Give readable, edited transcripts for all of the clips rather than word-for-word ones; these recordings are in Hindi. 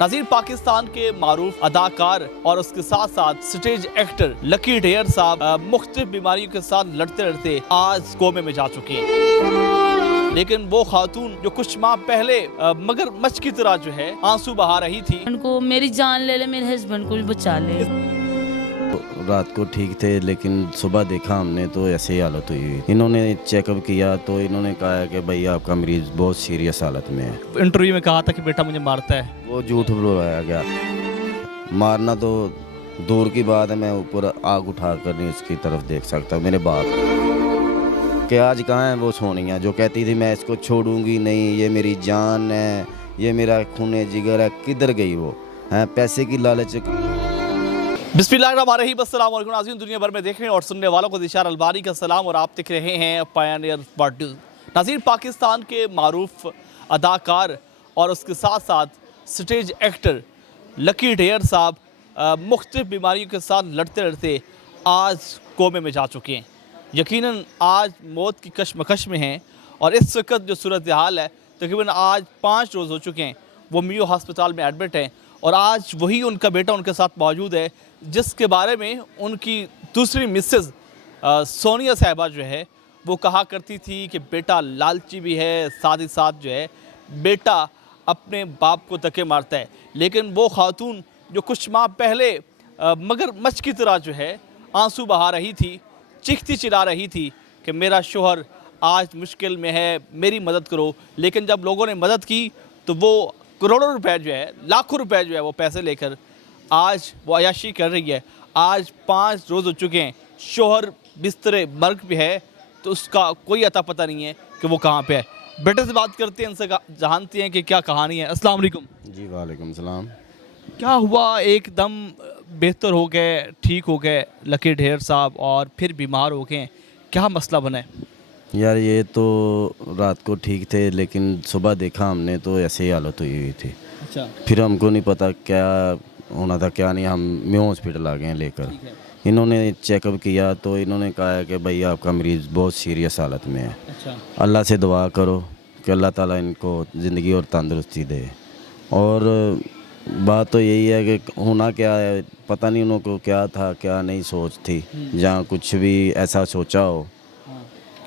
नाज़रीन, पाकिस्तान के मारूफ अदाकार और उसके साथ साथ स्टेज एक्टर लकी ढेर साहब मुख्तलिफ बीमारियों के साथ लड़ते लड़ते आज कोमे में जा चुके हैं। लेकिन वो खातून जो कुछ माह पहले मगर मच्छ की तरह जो है आंसू बहा रही थी, उनको मेरी जान ले ले, मेरे हस्बैंड को भी बचा ले। रात को ठीक थे लेकिन सुबह देखा हमने तो ऐसे ही हालत हुई। इन्होंने चेकअप किया तो इन्होंने कहा है कि भाई आपका मरीज बहुत सीरियस हालत में है। इंटरव्यू में कहा था कि बेटा मुझे मारता है। वो झूठ बुलवाया गया। मारना तो दूर की बात है, मैं ऊपर आग उठा कर नहीं उसकी तरफ देख सकता। मेरे बाप कि आज कहाँ है वो सोनिया जो कहती थी मैं इसको छोड़ूंगी नहीं, ये मेरी जान है, ये मेरा खून जिगर है। किधर गई वो है? पैसे की लालच। बिस्मिल्लाहिर्रहमानिर्रहीम। अस्सलाम वालेकुम नाज़रीन, दुनिया भर में देख रहे हैं और सुनने वालों को दिशार अलबारी का सलाम और आप देख रहे हैं पायनियर वर्ल्ड। नाज़रीन, पाकिस्तान के मारूफ अदाकार और उसके साथ साथ स्टेज एक्टर लकी ढेर साहब मुख्तलिफ बीमारियों के साथ लड़ते लड़ते आज कोमे में जा चुके हैं। यकीनन आज मौत की कशमकश में हैं और इस वक्त जो सूरत हाल है, तकरीबन आज 5 रोज़ हो चुके हैं वो मियो हस्पताल में एडमिट हैं और आज वही उनका बेटा उनके साथ मौजूद है जिसके बारे में उनकी दूसरी मिसेस सोनिया साहिबा जो है वो कहा करती थी कि बेटा लालची भी है, साथ ही साथ जो है बेटा अपने बाप को धक्के मारता है। लेकिन वो खातून जो कुछ माह पहले मगर मच्छ की तरह जो है आंसू बहा रही थी, चीखती चिल्ला रही थी कि मेरा शोहर आज मुश्किल में है, मेरी मदद करो। लेकिन जब लोगों ने मदद की तो वो करोड़ों रुपए जो है, लाखों रुपए जो है वो पैसे लेकर आज वो अयाशी कर रही है। आज 5 रोज़ हो चुके हैं, शोहर बिस्तरे मर्ग पे है तो उसका कोई अता पता नहीं है कि वो कहाँ पे है। बेटे से बात करते हैं, इनसे जानते हैं कि क्या कहानी है। अस्सलाम वालेकुम। जी वालेकुम सलाम। क्या हुआ? एकदम बेहतर हो गए, ठीक हो गए लकी ढेर साहब और फिर बीमार हो गए, क्या मसला बना है? यार ये तो रात को ठीक थे लेकिन सुबह देखा हमने तो ऐसे ही हालत हुई थी। अच्छा, फिर हमको नहीं पता क्या होना था क्या नहीं। हम म्यो हॉस्पिटल आ गए हैं लेकर। इन्होंने चेकअप किया तो इन्होंने कहा है कि भाई आपका मरीज़ बहुत सीरियस हालत में है। अच्छा, अल्लाह से दुआ करो कि अल्लाह ताला इनको ज़िंदगी और तंदुरुस्ती दे। और बात तो यही है कि होना क्या है पता नहीं उनको क्या था क्या नहीं सोच थी, जहाँ कुछ भी ऐसा सोचा हो,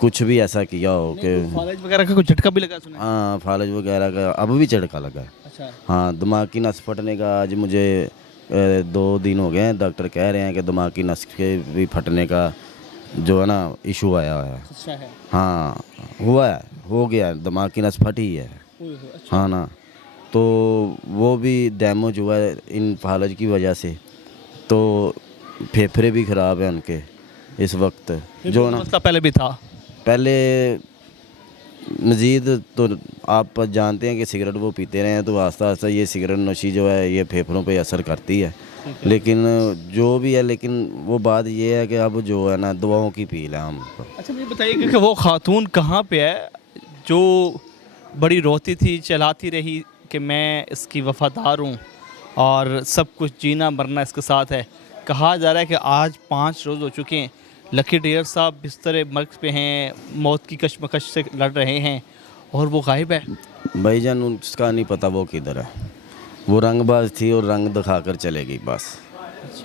कुछ भी ऐसा किया हो कि फालिज वगैरह का कुछ झटका भी लगा सुना है? हाँ फालिज वगैरह का अब भी झटका लगा है। अच्छा, हाँ दिमाग की नस फटने का आज मुझे 2 दिन हो गए हैं। डॉक्टर कह रहे हैं कि दिमाग की नस के भी फटने का जो है ना इशू आया हुआ है। अच्छा है। हाँ हुआ है, हो गया है, दिमाग की नस फटी है। अच्छा, हाँ ना, तो वो भी डैमेज हुआ है इन फालज की वजह से। तो फेफड़े भी ख़राब हैं उनके इस वक्त जो ना। मसला पहले भी था। पहले मज़ीद तो आप जानते हैं कि सिगरेट वो पीते रहे हैं तो आस्ता आस्ता ये सिगरेट नोशी जो है ये फेफड़ों पे असर करती है। लेकिन जो भी है, लेकिन वो बात ये है कि अब जो है ना दवाओं की पील है हमको। अच्छा, मुझे बताइए कि वो खातून कहाँ पे है जो बड़ी रोती थी, चलाती रही कि मैं इसकी वफ़ादार हूँ और सब कुछ जीना मरना इसके साथ है। कहा जा रहा है कि आज 5 रोज़ हो चुके हैं, लकी ढेर साहब बिस्तर मर्ग पे हैं, मौत की कशमकश से लड़ रहे हैं और वो गायब है। भाईजान उसका नहीं पता वो किधर है। वो रंगबाज थी और रंग दिखाकर चले गई बस।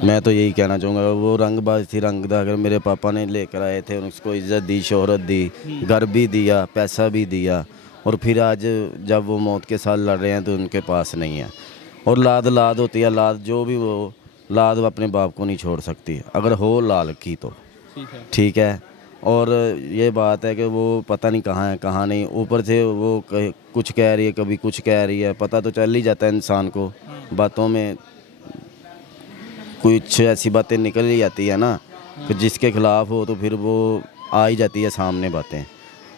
मैं तो यही कहना चाहूँगा, वो रंगबाज थी, रंग दिखाकर मेरे पापा ने लेकर आए थे, उसको इज़्ज़त दी, शोहरत दी, घर भी दिया, पैसा भी दिया और फिर आज जब वो मौत के साथ लड़ रहे हैं तो उनके पास नहीं है। और लाद लाद होती है, लाद जो भी वो लाद अपने बाप को नहीं छोड़ सकती अगर हो लाल की तो ठीक है। और ये बात है कि वो पता नहीं कहाँ है कहाँ नहीं, ऊपर से वो कुछ कह रही है कभी कुछ कह रही है, पता तो चल ही जाता है इंसान को। बातों में कुछ ऐसी बातें निकल ही जाती है ना कि जिसके खिलाफ हो तो फिर वो आ ही जाती है सामने बातें।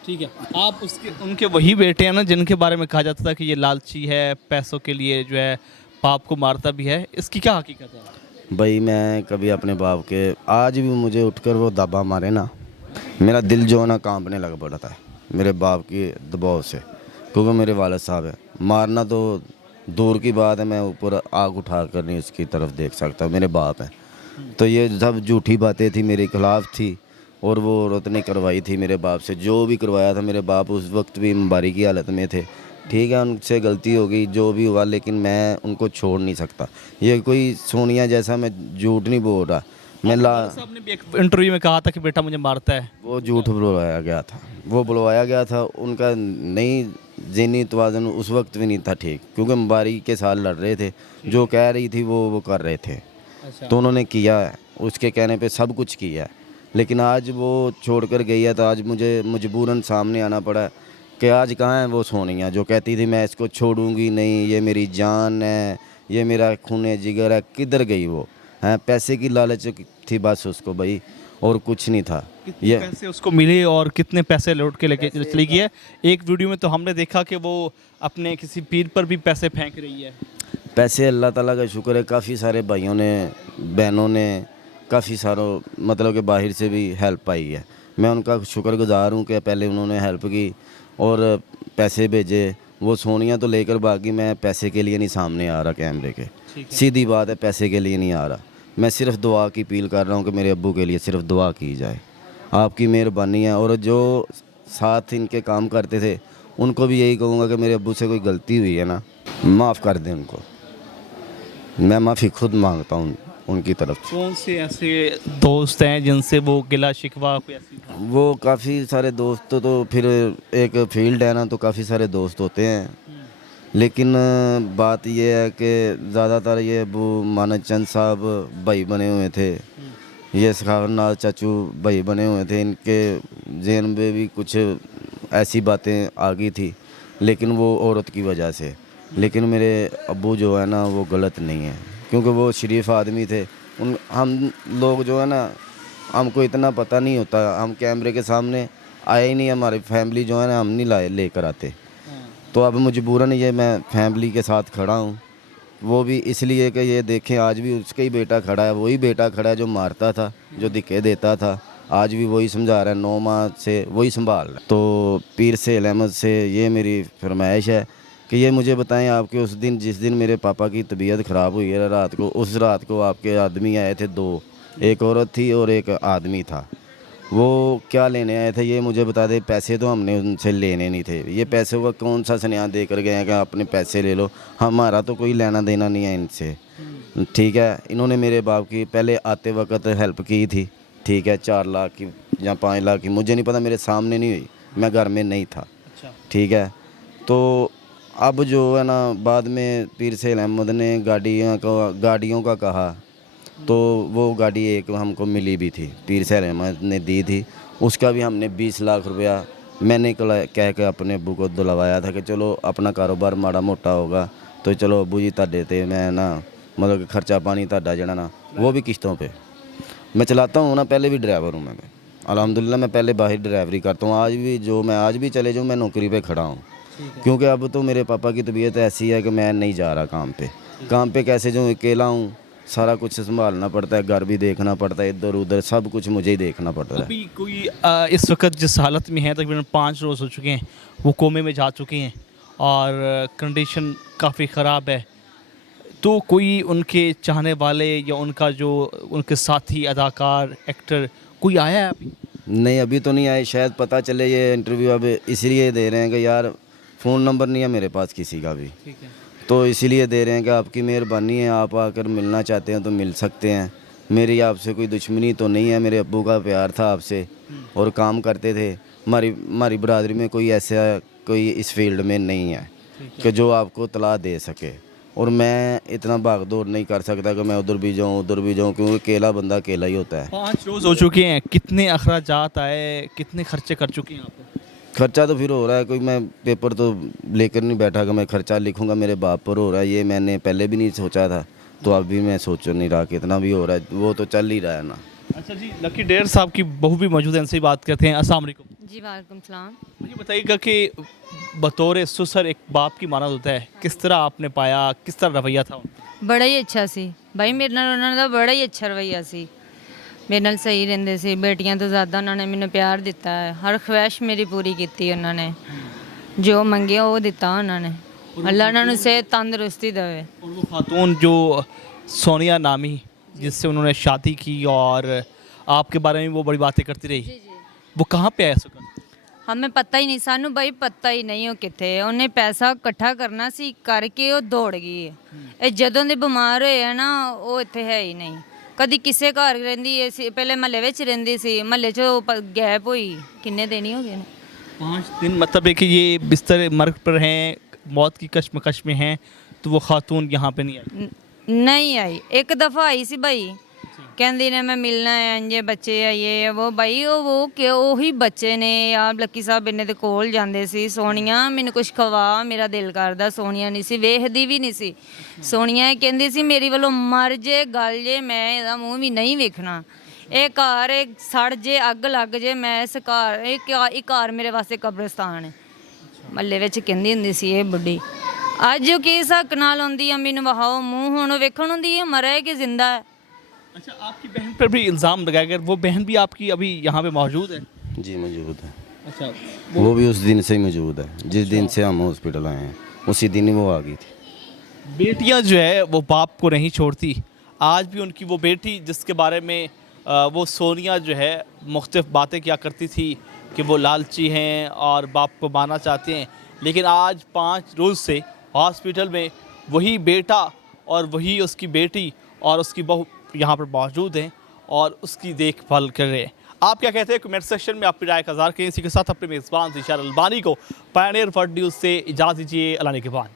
ठीक है, आप उनके वही बेटे हैं ना जिनके बारे में कहा जाता था कि ये लालची है, पैसों के लिए जो है बाप को मारता भी है, इसकी क्या हकीकत है? भाई मैं कभी अपने बाप के, आज भी मुझे उठकर वो दबा मारे ना, मेरा दिल जो है ना कांपने लग पड़ता है मेरे बाप की दबाव से, क्योंकि मेरे वालिद साहब है। मारना तो दूर की बात है, मैं ऊपर आग उठा कर नहीं उसकी तरफ देख सकता, मेरे बाप है। तो ये सब झूठी बातें थी, मेरे खिलाफ थी और वो औरत ने करवाई थी मेरे बाप से। जो भी करवाया था मेरे बाप उस वक्त भी बीमारी की हालत में थे, ठीक है, उनसे गलती हो गई जो भी हुआ, लेकिन मैं उनको छोड़ नहीं सकता। ये कोई सोनिया जैसा मैं झूठ नहीं बोल रहा। मैं आपने भी एक इंटरव्यू में कहा था कि बेटा मुझे मारता है। वो झूठ बुलवाया गया था, वो बुलवाया गया था। उनका नहीं ज़हनी तवाज़ुन उस वक्त भी नहीं था ठीक, क्योंकि मुबारक के साथ लड़ रहे थे। जो कह रही थी वो कर रहे थे। तो उन्होंने किया है, उसके कहने पे सब कुछ किया है। लेकिन आज वो छोड़ कर गई है, तो आज मुझे मजबूरन सामने आना पड़ा कि आज कहाँ है वो सोनिया जो कहती थी मैं इसको छोड़ूंगी नहीं, ये मेरी जान है, ये मेरा खून जिगर है। किधर गई वो? हैं, पैसे की लालच थी बस उसको भाई, और कुछ नहीं था। ये पैसे उसको मिले और कितने पैसे लौट के लेके चली गई है। एक वीडियो में तो हमने देखा कि वो अपने किसी पीर पर भी पैसे फेंक रही है। पैसे अल्लाह ताला का शुक्र है, काफ़ी सारे भाइयों ने, बहनों ने, काफ़ी सारों मतलब कि बाहर से भी हेल्प पाई है। मैं उनका शुक्रगुजार हूँ कि पहले उन्होंने हेल्प की और पैसे भेजे। वो सोनिया तो लेकर भागी, मैं पैसे के लिए नहीं सामने आ रहा कैमरे के, सीधी बात है, पैसे के लिए नहीं आ रहा। मैं सिर्फ दुआ की अपील कर रहा हूँ कि मेरे अब्बू के लिए सिर्फ दुआ की जाए, आपकी मेहरबानी है। और जो साथ इनके काम करते थे उनको भी यही कहूँगा कि मेरे अब्बू से कोई गलती हुई है ना, माफ़ कर दें उनको। मैं माफ़ी खुद मांगता हूँ उनकी तरफ से। कौन से ऐसे दोस्त हैं जिनसे वो गिला शिकवा कोई ऐसी? वो काफ़ी सारे दोस्त तो फिर एक फील्ड है ना, तो काफ़ी सारे दोस्त होते हैं। लेकिन बात ये है कि ज़्यादातर ये अबू मानद चंद साहब भाई बने हुए थे, ये सखावतनाथ चाचू भाई बने हुए थे। इनके जहन में भी कुछ ऐसी बातें आ गई थी, लेकिन वो औरत की वजह से। लेकिन मेरे अब्बू जो है ना वो गलत नहीं है, क्योंकि वो शरीफ आदमी थे। हम लोग जो है ना, हमको इतना पता नहीं होता, हम कैमरे के सामने आए ही नहीं, हमारी फैमिली जो है ना हम नहीं लाए लेकर आते। तो अब मजबूरन ये मैं फैमिली के साथ खड़ा हूँ, वो भी इसलिए कि ये देखें आज भी उसका ही बेटा खड़ा है, वही बेटा खड़ा है जो मारता था, जो दिखे देता था। आज भी वही समझा रहा है, 9 माह से वही संभाल रहा है। तो पीर सेल अहमद से ये मेरी फरमाइश है कि ये मुझे बताएं आपके उस दिन जिस दिन मेरे पापा की तबीयत ख़राब हुई है रात को, उस रात को आपके आदमी आए थे 2, एक औरत थी और एक आदमी था। वो क्या लेने आए थे ये मुझे बता दे। पैसे तो हमने उनसे लेने नहीं थे, ये पैसों का कौन सा स्नेहा दे कर गए हैं कि अपने पैसे ले लो। हमारा तो कोई लेना देना नहीं है इनसे, ठीक है। इन्होंने मेरे बाप की पहले आते वक्त हेल्प की थी, ठीक है, 4 लाख की या 5 लाख की, मुझे नहीं पता, मेरे सामने नहीं हुई, मैं घर में नहीं था, ठीक है। तो अब जो है ना बाद में पीर सेल अहमद ने गाड़ियों का कहा, तो वो गाड़ी एक हमको मिली भी थी, पीर सेल अहमद ने दी थी। उसका भी हमने 20 लाख रुपया मैंने कह के अपने अब्बू को दिलवाया था कि चलो अपना कारोबार माड़ा मोटा होगा तो चलो अब्बू जी ताडे ते मैं ना मतलब कि खर्चा पानी ताडा जड़ा ना वो भी किश्तों पे मैं चलाता हूँ ना। पहले भी ड्राइवर हूँ मैं अल्हम्दुलिल्लाह, मैं पहले बाहर ड्राइवरी करता हूँ। आज भी जो मैं आज भी चले जाऊँ मैं नौकरी पे खड़ा हूँ, क्योंकि अब तो मेरे पापा की तबीयत ऐसी है कि मैं नहीं जा रहा काम पे कैसे जाऊँ, अकेला हूँ, सारा कुछ संभालना पड़ता है, घर भी देखना पड़ता है, इधर उधर सब कुछ मुझे ही देखना पड़ता है। अभी कोई इस वक्त जिस हालत में है, तकरीबन 5 रोज़ हो चुके हैं, वो कोमे में जा चुके हैं और कंडीशन काफ़ी ख़राब है। तो कोई उनके चाहने वाले या उनका जो उनके साथी अदाकार एक्टर कोई आया है अभी? नहीं, अभी तो नहीं आए, शायद पता चले। ये इंटरव्यू अब इसलिए दे रहे हैं कि यार फ़ोन नंबर नहीं है मेरे पास किसी का भी, ठीक है। तो इसीलिए दे रहे हैं कि आपकी मेहरबानी है, आप आकर मिलना चाहते हैं तो मिल सकते हैं। मेरी आपसे कोई दुश्मनी तो नहीं है, मेरे अब्बू का प्यार था आपसे और काम करते थे। हमारी बरादरी में कोई ऐसा कोई इस फील्ड में नहीं है कि जो आपको तला दे सके। और मैं इतना भाग दौड़ नहीं कर सकता कि मैं उधर भी जाऊँ क्योंकि अकेला बंदा अकेला ही होता है। 5 रोज़ हो चुके हैं, कितने अखराजात आए, कितने खर्चे कर चुके हैं आप? खर्चा तो फिर हो रहा है, कोई मैं पेपर तो लेकर नहीं बैठा कि मैं खर्चा लिखूंगा, मेरे बाप पर हो रहा है। ये मैंने पहले भी नहीं सोचा था, तो अब भी मैं सोच नहीं रहा कितना भी हो रहा है, वो तो चल ही रहा है ना। अच्छा जी, लकी डेर साहब की बहू भी मौजूद है, इनसे ही बात करते हैं। अस्सलाम वालेकुम जी, वालेकुम सलाम। मुझे बताइएगा कि बतौर ससुर एक बाप की मानद होता है, किस तरह आपने पाया, किस तरह रवैया था उनका? बड़ा ही अच्छा सी भाई, मेरे ਨਾਲ ਉਹਨਾਂ ਦਾ ਬੜਾ ਹੀ ਅੱਛਾ ਰਵਈਆ ਸੀ, ਮੇਰੇ ਨਾਲ ਸਹੀ ਰਹਿੰਦੇ ਸੀ। ਬੇਟੀਆਂ ਤੋਂ ਜ਼ਿਆਦਾ ਉਹਨਾਂ ਨੇ ਮੈਨੂੰ ਪਿਆਰ ਦਿੱਤਾ ਹੈ, ਹਰ ਖੁਆਇਸ਼ ਮੇਰੀ ਪੂਰੀ ਕੀਤੀ ਉਹਨਾਂ ਨੇ, ਜੋ ਮੰਗਿਆ ਉਹ ਦਿੱਤਾ ਉਹਨਾਂ ਨੇ। ਅੱਲਾ ਉਹਨਾਂ ਨੂੰ ਸਿਹਤ ਤੰਦਰੁਸਤੀ ਦੇਵੇ। और वो खातून जो सोनिया नामी जिससे उन्होंने शादी की और आपके बारे में वो बड़ी बातें करती रही, वो कहाँ पे है इस वक्त? हमें पता ही नहीं, सानू भाई पता ही नहीं ਉਹ ਕਿੱਥੇ ਉਹਨੇ ਪੈਸਾ ਇਕੱਠਾ ਕਰਨਾ ਸੀ, ਕਰਕੇ ਉਹ ਦੌੜ ਗਈ ਹੈ। ਇਹ ਜਦੋਂ ਦੇ ਬਿਮਾਰ ਹੋਏ ਆ ਨਾ ਉਹ ਇੱਥੇ ਹੈ ਹੀ ਨਹੀਂ। ਕਦੀ ਕਿਸੇ ਘਰ ਰਹਿੰਦੀ ਸੀ, ਪਹਿਲੇ ਮਹੱਲੇ ਵਿੱਚ ਰਹਿੰਦੀ ਸੀ, ਮਹੱਲੇ 'ਚ ਗੈਪ ਹੋਈ, ਕਿੰਨੇ ਦਿਨ ਹੀ ਹੋ ਗਏ ਨੇ। 5 दिन मतलब है कि ये बिस्तर मर्ग पर हैं, मौत की कश्मकश में हैं, तो वो खातून यहाँ पे नहीं आई। नहीं आई, एक दफ़ा आई सी भाई, कहती ने मैं मिलना है, ये बच्चे है ये वो भाई वो कि ਉਹੀ ਬੱਚੇ ਨੇ। ਆਪ ਲੱਕੀ ਸਾਹਿਬ ਇੰਨੇ ਦੇ ਕੋਲ ਜਾਂਦੇ ਸੀ, ਸੋਨੀਆ ਮੈਨੂੰ ਕੁਝ ਖਵਾ, ਮੇਰਾ ਦਿਲ ਕਰਦਾ। ਸੋਨੀਆ ਨਹੀਂ ਸੀ ਵੇਖਦੀ ਵੀ ਨਹੀਂ ਸੀ। ਸੋਨੀਆ ਕਹਿੰਦੀ ਸੀ ਮੇਰੀ ਵੱਲੋਂ ਮਰ ਜੇ ਗਲ ਜੇ, ਮੈਂ ਇਹਦਾ ਮੂੰਹ ਵੀ ਨਹੀਂ ਵੇਖਣਾ। ਇਹ ਘਰ ਸੜ ਜੇ, ਅੱਗ ਲੱਗ ਜੇ, ਮੈਂ ਇਸ ਘਰ ਇਹ ਘਰ ਮੇਰੇ ਵਾਸਤੇ ਕਬਰਸਤਾਨ ਹੈ। ਮੱਲੇ ਵਿੱਚ ਕਹਿੰਦੀ ਹੁੰਦੀ ਸੀ ਇਹ ਬੁੱਢੀ। ਅੱਜ ਉਹ ਕਿਸ ਹੱਕ ਨਾਲ ਆਉਂਦੀ ਆ, ਮੈਨੂੰ ਵਹਾਓ ਮੂੰਹ, ਹੁਣ ਵੇਖਣ ਹੁੰਦੀ ਹੈ ਮਰਿਆ ਹੈ ਕਿ ਜ਼ਿੰਦਾ ਹੈ। अच्छा, आपकी बहन पर भी इल्ज़ाम लगाया गया, वो बहन भी आपकी अभी यहाँ पे मौजूद है? जी मौजूद है। अच्छा, वो भी उस दिन से ही मौजूद है, जिस दिन से हम हॉस्पिटल आए हैं उसी दिन ही वो आ गई थी। बेटियाँ जो है वो बाप को नहीं छोड़ती। आज भी उनकी वो बेटी जिसके बारे में वो सोनिया जो है मुख्तलिफ बातें क्या करती थी कि वो लालची हैं और बाप को मारना चाहते हैं, लेकिन आज 5 रोज़ से हॉस्पिटल में वही बेटा और वही उसकी बेटी और उसकी बहू यहाँ पर मौजूद हैं और उसकी देखभाल कर रहे हैं। आप क्या कहते हैं कमेंट सेक्शन में अपनी राय का इज़हार करें। इसी के साथ अपने मेज़बान ज़ीशान अल्बानी को पायनियर वर्ल्ड न्यूज़ से इजाज़त दीजिए। अल्लाह निगहबान।